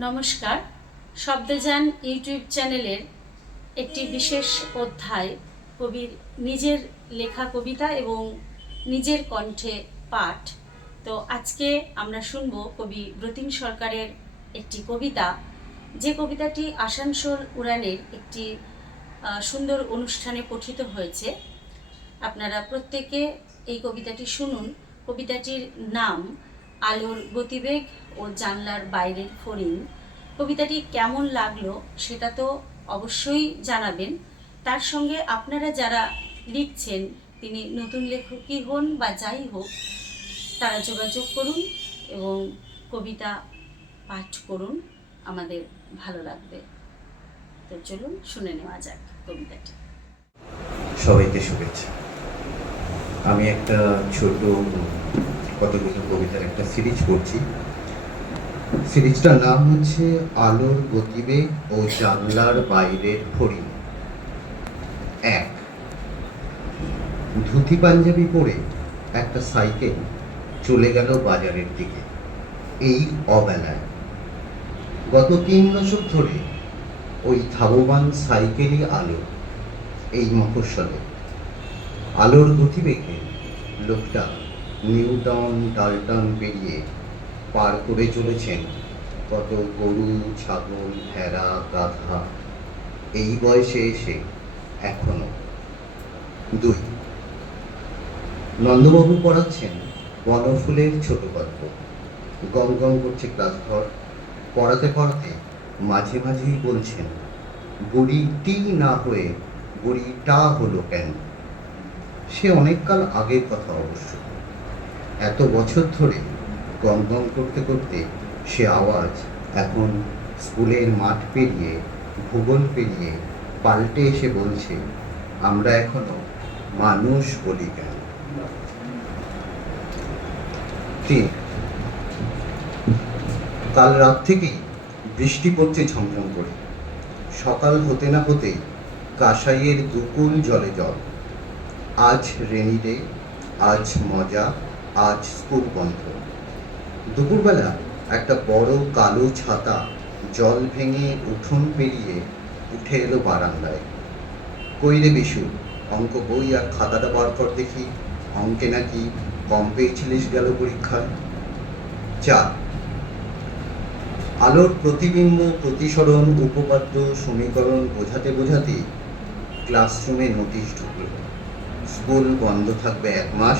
নমস্কার। শব্দযান ইউটিউব চ্যানেলের একটি বিশেষ অধ্যায়, কবির নিজের লেখা কবিতা এবং নিজের কণ্ঠে পাঠ। তো আজকে আমরা শুনব কবি ব্রতিম সরকারের একটি কবিতা। যে কবিতাটি আসানসোল উড়ানের একটি সুন্দর অনুষ্ঠানে পঠিত হয়েছে। আপনারা প্রত্যেকে এই কবিতাটি শুনুন। কবিতাটির নাম আলোর গতিবেগ ও জানলার বাইরের ফড়িং কবিতাটি কেমন লাগল সেটা তো অবশ্যই জানাবেন। তার সঙ্গে আপনারা যারা লিখছেন, তিনি নতুন লেখকই হন বা যাই হোক, তারা যোগাযোগ করুন এবং কবিতা পাঠ করুন। আমাদের ভালো লাগবে। তো চলুন, শুনে নেওয়া যাক কবিতাটি। সবাইকে শুভেচ্ছা। আমি একটা ছোট কতগুলো কবিতার একটা সিরিজ করছি সিরিজটার নাম হচ্ছে আলোর গতিবেগ ও জানলার বাইরের ফড়িং এক। ধুতি পাঞ্জাবি পরে একটা সাইকেল চলে গেল বাজারের দিকে। এই অবেলায়। গত তিন দশক ধরে ওই ধাবমান সাইকেলই আলো এই মফস্বলে। আলোর গতিবেগে লোকটা নিউ টাউন ডালটন পেরিয়ে পার করে চলেছেন কত গরু, ছাগল, ভেড়া, গাধা। এই বয়সে এসে এখনও দুই। নন্দবাবু পড়াচ্ছেন বনফুলের ছোট গল্প। গম গম করছে ক্লাস ঘর। পড়াতে পড়াতে মাঝে মাঝেই বলছেন, বুড়িটি না হয়ে বুড়িটা হলো কেন? সে অনেককাল আগের কথা অবশ্য। এত বছর ধরে গম গম করতে করতে সে আওয়াজ এখন স্কুলের মাঠ পেরিয়ে, ভূগোল পেরিয়ে পাল্টে এসে বলছে, আমরা এখনও মানুষ বলি কেন? কাল রাত থেকেই বৃষ্টি পড়ছে ঝমঝম করে। সকাল হতে না হতেই কাঁসাইয়ের দুকুল জলে জল। আজ রেনি ডে আজ মজা আজ স্কুল বন্ধ দুপুরবেলা একটা বড় কালো ছাতা জল ভেঙে উঠোন পেরিয়ে উঠে এলো বারান্দায়। কইরে বিশু, অঙ্ক বই আর খাতাটা বার কর দেখি, অঙ্কে নাকি কম পেয়েছিলিস গেল পরীক্ষায়? চা আলোর প্রতিবিম্ব প্রতিসরণ উপপাদ্য সমীকরণ বোঝাতে বোঝাতে ক্লাসরুমে নোটিশ ঢুকলো। স্কুল বন্ধ থাকবে এক মাস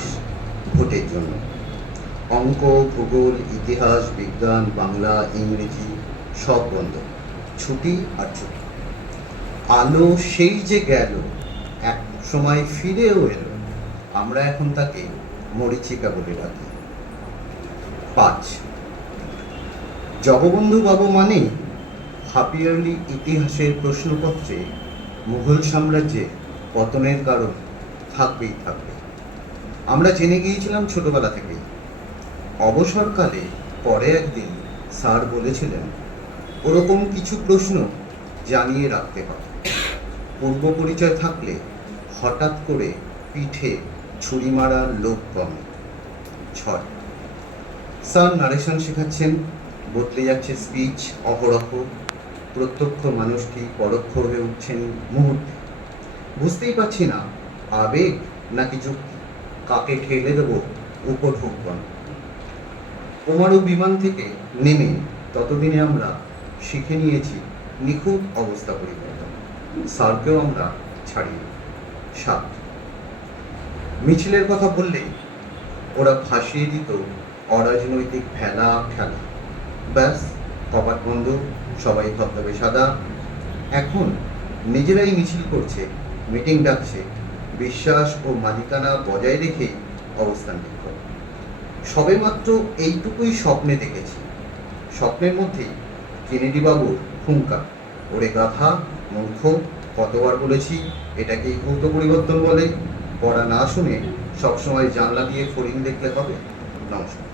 ভোটের জন্য। অঙ্ক, ভূগোল, ইতিহাস, বিজ্ঞান, বাংলা, ইংরেজি সব বন্ধ। ছুটি আর ছুটি। আলো সেই যে গেল, এক সময় ফিরেও এলো। আমরা এখন তাকে মরিচিকা বলে ডাকি। পাঁচ। জগবন্ধু বাবু মানে হাফ-ইয়ারলি ইতিহাসের প্রশ্নপত্রে মুঘল সাম্রাজ্যে পতনের কারণ থাকবেই থাকবে। আমরা জেনে গিয়েছিলাম ছোটবেলা থেকেই। অবসরকালে পরে একদিন স্যার বলেছিলেন, ওরকম কিছু প্রশ্ন জানিয়ে রাখতে হবে। পূর্ব পরিচয় থাকলে হঠাৎ করে পিঠে ছুরি মারার লোক কমে। ছয়। স্যার নারেশন শেখাচ্ছেন, বদলে যাচ্ছে স্পিচ, অহরহ। প্রত্যক্ষ মানুষটি পরোক্ষ হয়ে উঠছেন মুহূর্তে। বুঝতেই পারছি না, আবেগ নাকি যুক্তি? কাকে ঠেলে দেবো? উপঢৌকন। ওমারু বিমান থেকে নেমে ততদিনে আমরা শিখে নিয়েছি, নিখুঁত অবস্থা পরিবর্তন। স্যারকেও আমরা ছাড়ি সাত। মিছিলের কথা বললেই ওরা ভাসিয়ে দিত অরাজনৈতিক ভেলা খেলা। ব্যাস, কপাট বন্ধ, সবাই ধবধবে সাদা। এখন নিজেরাই মিছিল করছে, মিটিং ডাকছে বিশ্বাস ও মালিকানা বজায় রেখে অবস্থান বিক্ষোভ সবে মাত্র এইটুকুই স্বপ্নে দেখেছি। স্বপ্নের মধ্যেই কেনেডি বাবুর হুঙ্কা ওরে গাথা মূর্খ, কতবার বলেছি এটাকেই ভৌত পরিবর্তন বলে। পড়া না শুনে সবসময় জানলা দিয়ে ফড়িং দেখলে হবে। নমস্কার।